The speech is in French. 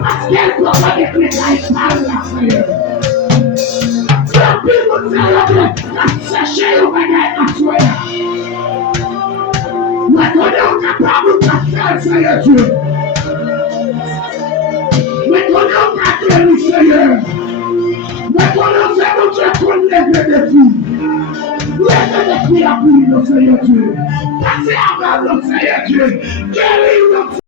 Parce qu'elle doit pas déclarer par la Seigneur. Chercher au bagage à soi. Maintenant, capable de faire, Seigneur Dieu. Maintenant, capable, Seigneur. Maintenant, c'est notre Dieu qu'on lève le défi. Lève le défi à nous, Seigneur Dieu. Passez avec nous, Seigneur Dieu.